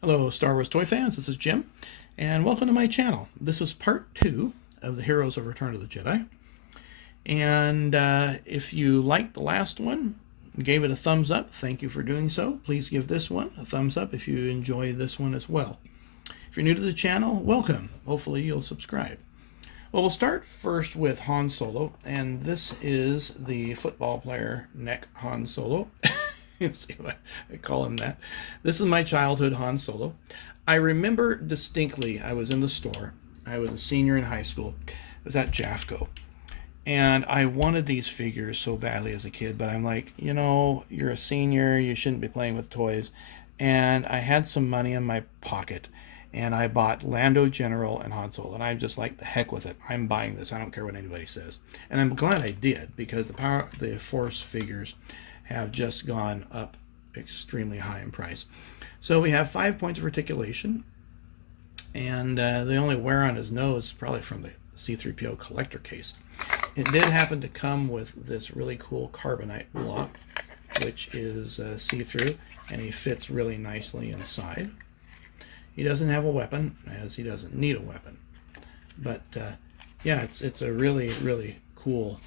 Hello Star Wars toy fans, this is Jim, and welcome to my channel. This is part 2 of the Heroes of Return of the Jedi, and if you liked the last one and gave it a thumbs up, thank you for doing so. Please give this one a thumbs up if you enjoy this one as well. If you're new to the channel, welcome. Hopefully you'll subscribe. Well, we'll start first with Han Solo, and this is the football player neck Han Solo. See why I call him that. This is my childhood Han Solo. I remember distinctly, I was in the store. I was a senior in high school. I was at Jafco. And I wanted these figures so badly as a kid, but I'm like, you know, you're a senior, you shouldn't be playing with toys. And I had some money in my pocket, and I bought Lando General and Han Solo. And I'm just like, the heck with it. I'm buying this. I don't care what anybody says. And I'm glad I did, because the Force figures have just gone up extremely high in price. So we have 5 points of articulation, and the only wear on his nose is probably from the C-3PO collector case. It did happen to come with this really cool carbonite block, which is see-through, and he fits really nicely inside. He doesn't have a weapon, as he doesn't need a weapon. But yeah, it's a really cool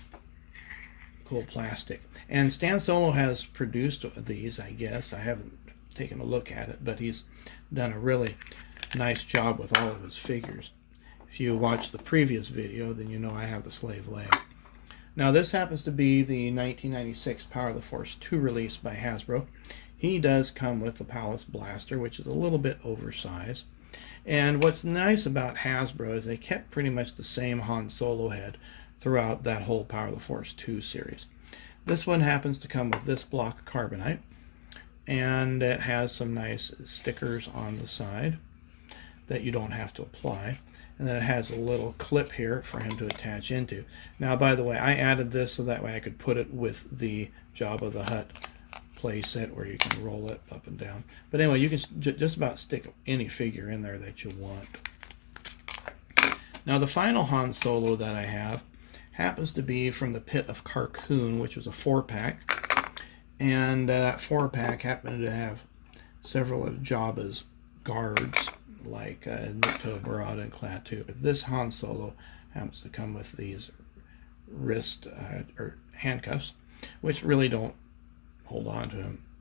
plastic. And Stan Solo has produced these, I guess. I haven't taken a look at it, but he's done a really nice job with all of his figures. If you watch the previous video, then you know I have the slave leg. Now this happens to be the 1996 Power of the Force 2 release by Hasbro. He does come with the Palace Blaster, which is a little bit oversized. And what's nice about Hasbro is they kept pretty much the same Han Solo head throughout that whole Power of the Force 2 series. This one happens to come with this block of carbonite, and it has some nice stickers on the side that you don't have to apply. And then it has a little clip here for him to attach into. Now, by the way, I added this so that way I could put it with the Jabba the Hutt play set where you can roll it up and down. But anyway, you can just about stick any figure in there that you want. Now, the final Han Solo that I have happens to be from the Pit of Carkoon, which was a 4-pack. And that 4-pack happened to have several of Jabba's guards, like Nikto, Barada, and Klaatu. But this Han Solo happens to come with these wrist or handcuffs, which really don't hold on to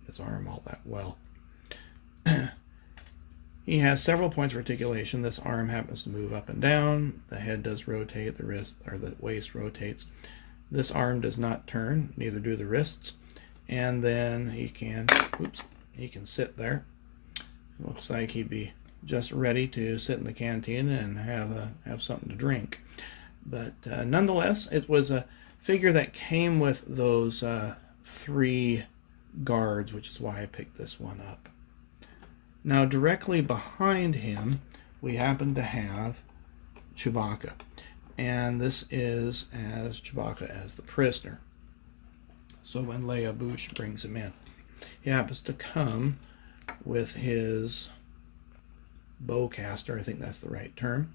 his arm all that well. He has several points of articulation. This arm happens to move up and down. The head does rotate. The wrist or the waist rotates. This arm does not turn. Neither do the wrists. And then he can sit there. Looks like he'd be just ready to sit in the canteen and have something to drink. But nonetheless, it was a figure that came with those 3 guards, which is why I picked this one up. Now, directly behind him, we happen to have Chewbacca. And this is as Chewbacca as the prisoner. So when Leia Bouche brings him in, he happens to come with his bowcaster, I think that's the right term.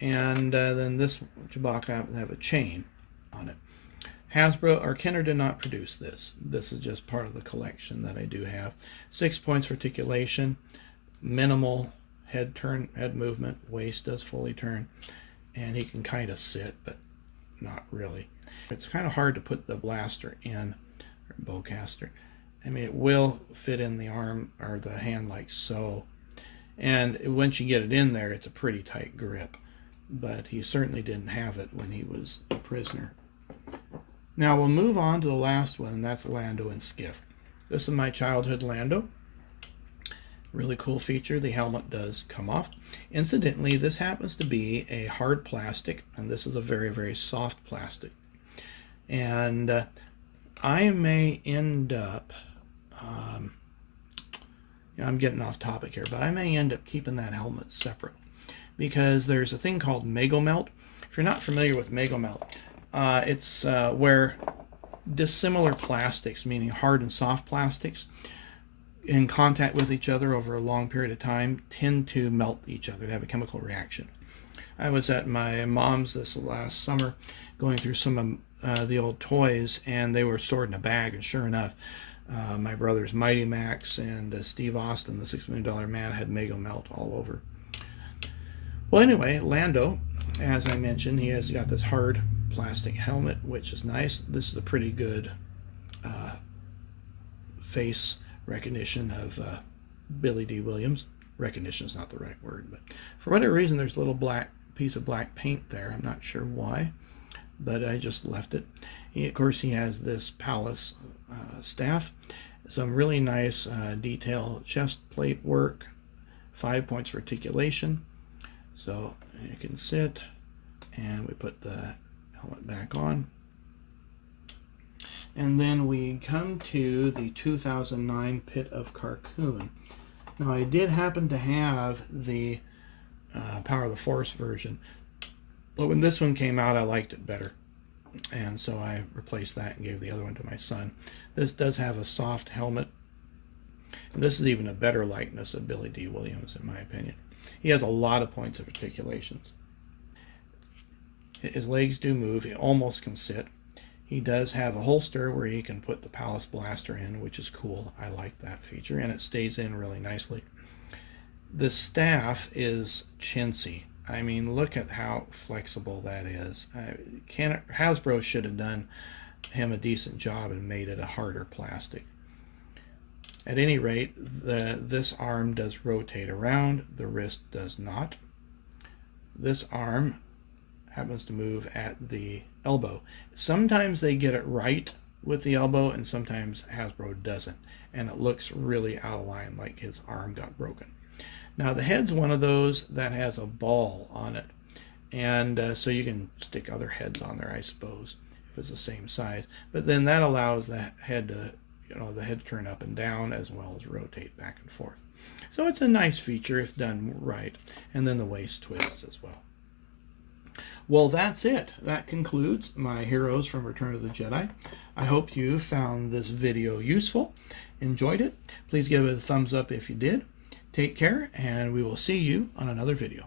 And then this Chewbacca happens to have a chain on it. Hasbro or Kenner did not produce this. This is just part of the collection that I do have. 6 points for articulation, minimal head movement, waist does fully turn, and he can kind of sit, but not really. It's kind of hard to put the blaster in, or bowcaster. I mean, it will fit in the arm or the hand like so, and once you get it in there, it's a pretty tight grip, but he certainly didn't have it when he was a prisoner. Now we'll move on to the last one, and that's Lando and Skiff. This is my childhood Lando. Really cool feature. The helmet does come off. Incidentally, this happens to be a hard plastic, and this is a very soft plastic. And I may end up, I'm getting off topic here, but I may end up keeping that helmet separate, because there's a thing called Mego-Melt. If you're not familiar with Mego-Melt, it's where dissimilar plastics, meaning hard and soft plastics, in contact with each other over a long period of time tend to melt each other. They have a chemical reaction. I was at my mom's this last summer going through some of the old toys, and they were stored in a bag, and sure enough, My brothers Mighty Max and Steve Austin, the $6 Million Man, had Mega Melt all over. Well, anyway, Lando, as I mentioned, he has got this hard plastic helmet, which is nice. This is a pretty good face recognition of Billy D. Williams. Recognition is not the right word, but for whatever reason, there's a little black piece of black paint there. I'm not sure why, but I just left it. Of course, he has this palace staff, some really nice detail chest plate work, 5 points for articulation. So you can sit, and we put the helmet back on. And then we come to the 2009 Pit of Carkoon. Now, I did happen to have the Power of the Force version, but when this one came out, I liked it better. And so I replaced that and gave the other one to my son. This does have a soft helmet. And this is even a better likeness of Billy D. Williams, in my opinion. He has a lot of points of articulations. His legs do move. He almost can sit. He does have a holster where he can put the Palace Blaster in, which is cool. I like that feature, and it stays in really nicely. The staff is chintzy. I mean, look at how flexible that is. Hasbro should have done him a decent job and made it a harder plastic. At any rate, this arm does rotate around. The wrist does not. This arm happens to move at the elbow. Sometimes they get it right with the elbow, and sometimes Hasbro doesn't, and it looks really out of line, like his arm got broken. Now, the head's one of those that has a ball on it, and so you can stick other heads on there, I suppose, if it's the same size. But then that allows the head to, the head to turn up and down, as well as rotate back and forth. So it's a nice feature if done right, and then the waist twists as well. Well, that's it. That concludes my Heroes from Return of the Jedi. I hope you found this video useful, enjoyed it. Please give it a thumbs up if you did. Take care, and we will see you on another video.